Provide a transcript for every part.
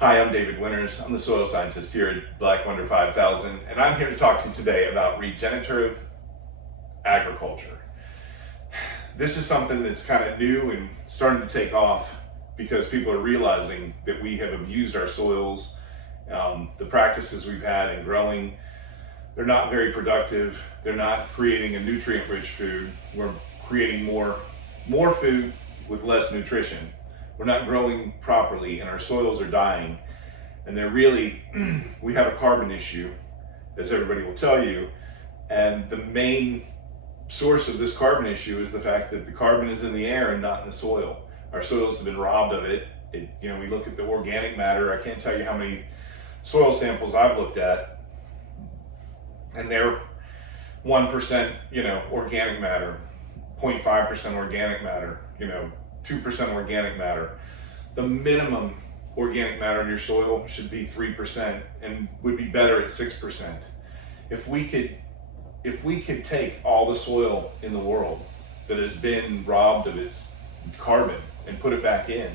Hi, I'm David Winters. I'm the soil scientist here at BlackWonder 5000, and I'm here to talk to you today about regenerative agriculture. This is something that's kind of new and starting to take off because people are realizing that we have abused our soils. The practices we've had in growing, they're not very productive. They're not creating a nutrient-rich food. We're creating more food with less nutrition. We're not growing properly and our soils are dying, and they're really, we have a carbon issue, as everybody will tell you, and the main source of this carbon issue is the fact that the carbon is in the air and not in the soil. Our soils have been robbed of it. We look at the organic matter. I can't tell you how many soil samples I've looked at, and they're 1%, organic matter, 0.5% organic matter, 2% organic matter. The minimum organic matter in your soil should be 3% and would be better at 6%. If we could take all the soil in the world that has been robbed of its carbon and put it back in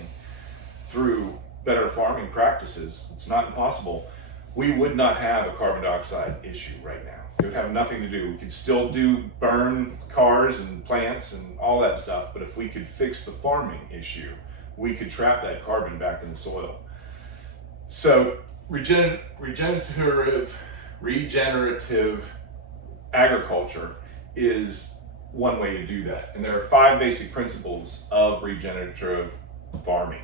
through better farming practices, it's not impossible, we would not have a carbon dioxide issue right now. It would have nothing to do. We could still burn cars and plants and all that stuff, but if we could fix the farming issue, we could trap that carbon back in the soil. So regenerative agriculture is one way to do that. And there are 5 basic principles of regenerative farming.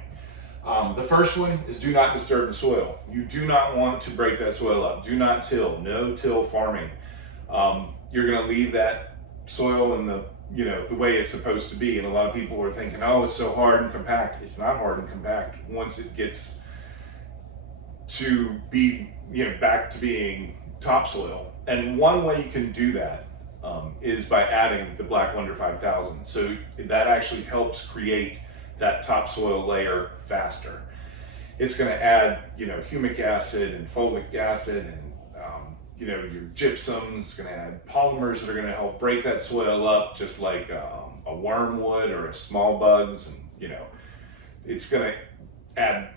The first one is do not disturb the soil. You do not want to break that soil up. Do not till, no-till farming. You're going to leave that soil in the way it's supposed to be. And a lot of people are thinking, oh, it's so hard and compact. It's not hard and compact once it gets to be, back to being topsoil. And one way you can do that is by adding the BlackWonder 5000. So that actually helps create that topsoil layer faster. It's going to add, humic acid and fulvic acid and your gypsum. It's going to add polymers that are going to help break that soil up, just like a worm would or a small bugs. And it's going to add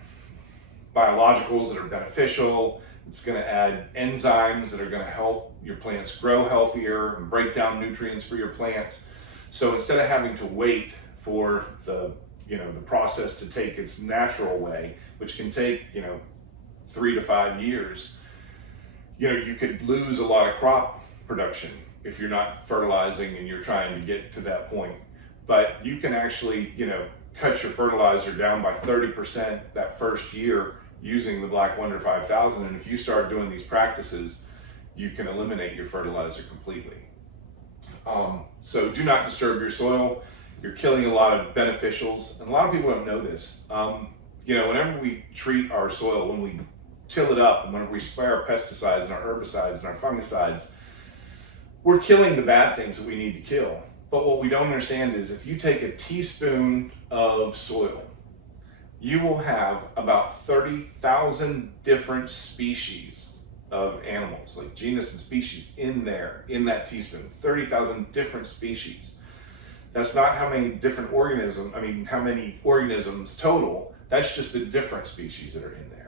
biologicals that are beneficial. It's going to add enzymes that are going to help your plants grow healthier and break down nutrients for your plants. So instead of having to wait for the process to take its natural way, which can take 3 to 5 years, you could lose a lot of crop production if you're not fertilizing and you're trying to get to that point. But you can actually cut your fertilizer down by 30% that first year using the BlackWonder 5000, and if you start doing these practices, you can eliminate your fertilizer completely. So do not disturb your soil. You're killing a lot of beneficials, and a lot of people don't know this. Whenever we treat our soil, when we till it up, and whenever we spray our pesticides and our herbicides and our fungicides, we're killing the bad things that we need to kill. But what we don't understand is if you take a teaspoon of soil, you will have about 30,000 different species of animals, like genus and species, in that teaspoon. 30,000 different species. That's not how many different how many organisms total. That's just the different species that are in there.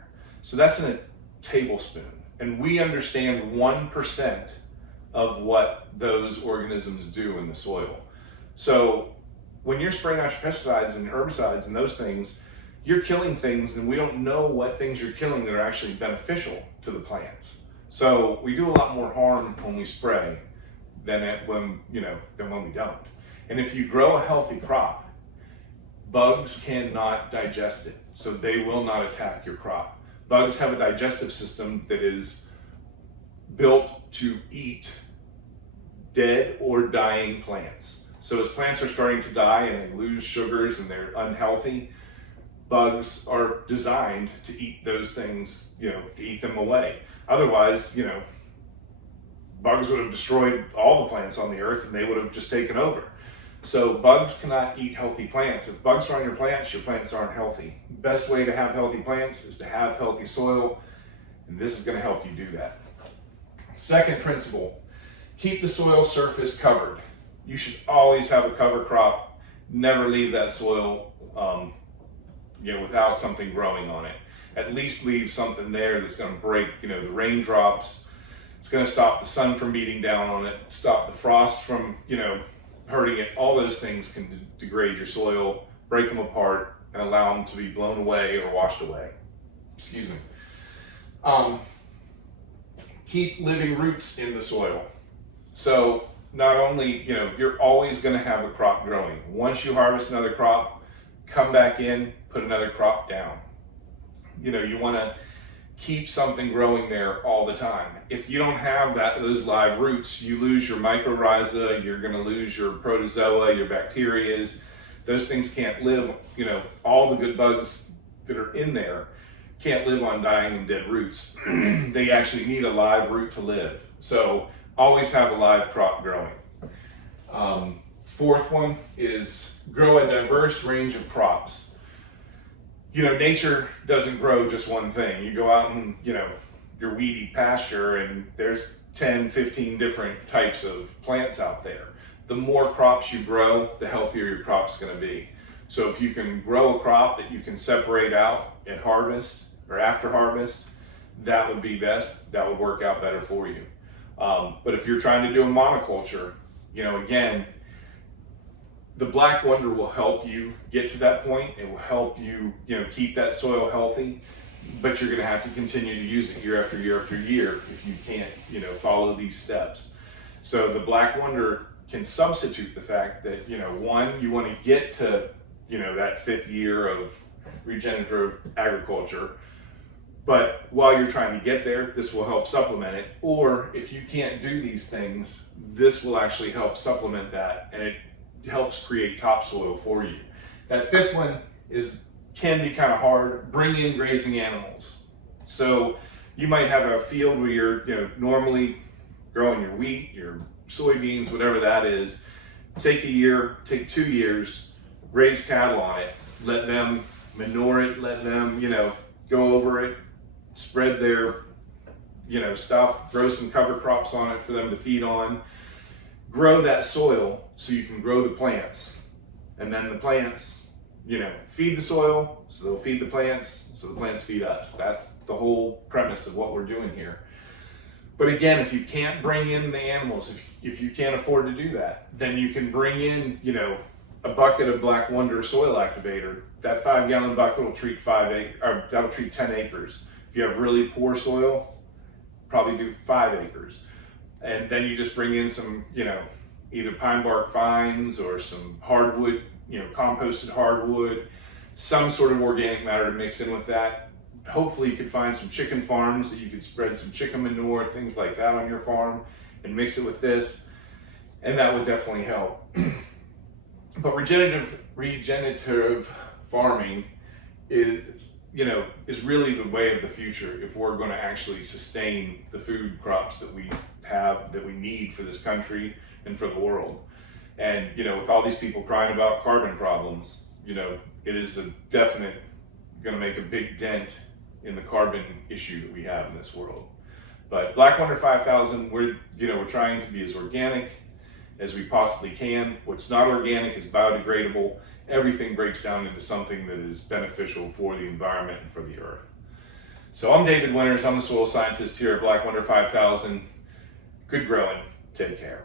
So that's in a tablespoon. And we understand 1% of what those organisms do in the soil. So when you're spraying out your pesticides and herbicides and those things, you're killing things, and we don't know what things you're killing that are actually beneficial to the plants. So we do a lot more harm when we spray than when we don't. And if you grow a healthy crop, bugs cannot digest it, so they will not attack your crop. Bugs have a digestive system that is built to eat dead or dying plants. So as plants are starting to die and they lose sugars and they're unhealthy, bugs are designed to eat those things, to eat them away. Otherwise, bugs would have destroyed all the plants on the earth and they would have just taken over. So bugs cannot eat healthy plants. If bugs are on your plants aren't healthy. Best way to have healthy plants is to have healthy soil, and this is going to help you do that. Second principle, keep the soil surface covered. You should always have a cover crop. Never leave that soil without something growing on it. at least leave something there that's going to break, the raindrops. It's going to stop the sun from beating down on it, stop the frost from, hurting it. All those things can degrade your soil, break them apart, and allow them to be blown away or washed away. Excuse me. Keep living roots in the soil. So not only, you're always going to have a crop growing. Once you harvest another crop, come back in, put another crop down. You want to keep something growing there all the time. If you don't have those live roots, you lose your mycorrhiza, you're going to lose your protozoa, your bacterias. Those things can't live, all the good bugs that are in there can't live on dying and dead roots. They actually need a live root to live. So always have a live crop growing. Fourth one is grow a diverse range of crops. Nature doesn't grow just one thing. You go out and, your weedy pasture and there's 10, 15 different types of plants out there. The more crops you grow, the healthier your crop's going to be. So if you can grow a crop that you can separate out at harvest or after harvest, that would be best. That would work out better for you. But if you're trying to do a monoculture, again, the BlackWonder will help you get to that point. It will help you, keep that soil healthy, but you're going to have to continue to use it year after year after year if you can't, follow these steps. So the BlackWonder can substitute the fact that, one, you want to get to, that 5th year of regenerative agriculture, but while you're trying to get there, this will help supplement it. Or if you can't do these things, this will actually help supplement that, and it helps create topsoil for you. That 5th one can be kind of hard. Bring in grazing animals. So you might have a field where you're normally growing your wheat, your soybeans, whatever that is. Take a year, take 2 years, raise cattle on it, let them manure it, let them go over it, spread their stuff, grow some cover crops on it for them to feed on. Grow that soil so you can grow the plants, and then the plants feed the soil, so they'll feed the plants, so the plants feed us. That's the whole premise of what we're doing here. But again, if you can't bring in the animals, if you can't afford to do that, then you can bring in a bucket of BlackWonder soil activator. That 5-gallon bucket will treat 10 acres. If you have really poor soil, probably do 5 acres. And then you just bring in some, either pine bark fines or some hardwood, composted hardwood, some sort of organic matter to mix in with that. Hopefully you could find some chicken farms that you could spread some chicken manure, things like that on your farm, and mix it with this, and that would definitely help. But regenerative farming is really the way of the future if we're going to actually sustain the food crops that we have, that we need for this country and for the world. And with all these people crying about carbon problems, it is a definite going to make a big dent in the carbon issue that we have in this world. But BlackWonder 5000, we're trying to be as organic as we possibly can. What's not organic is biodegradable. Everything breaks down into something that is beneficial for the environment and for the earth. So I'm David Winters. I'm the soil scientist here at BlackWonder 5000. Good growing. Take care.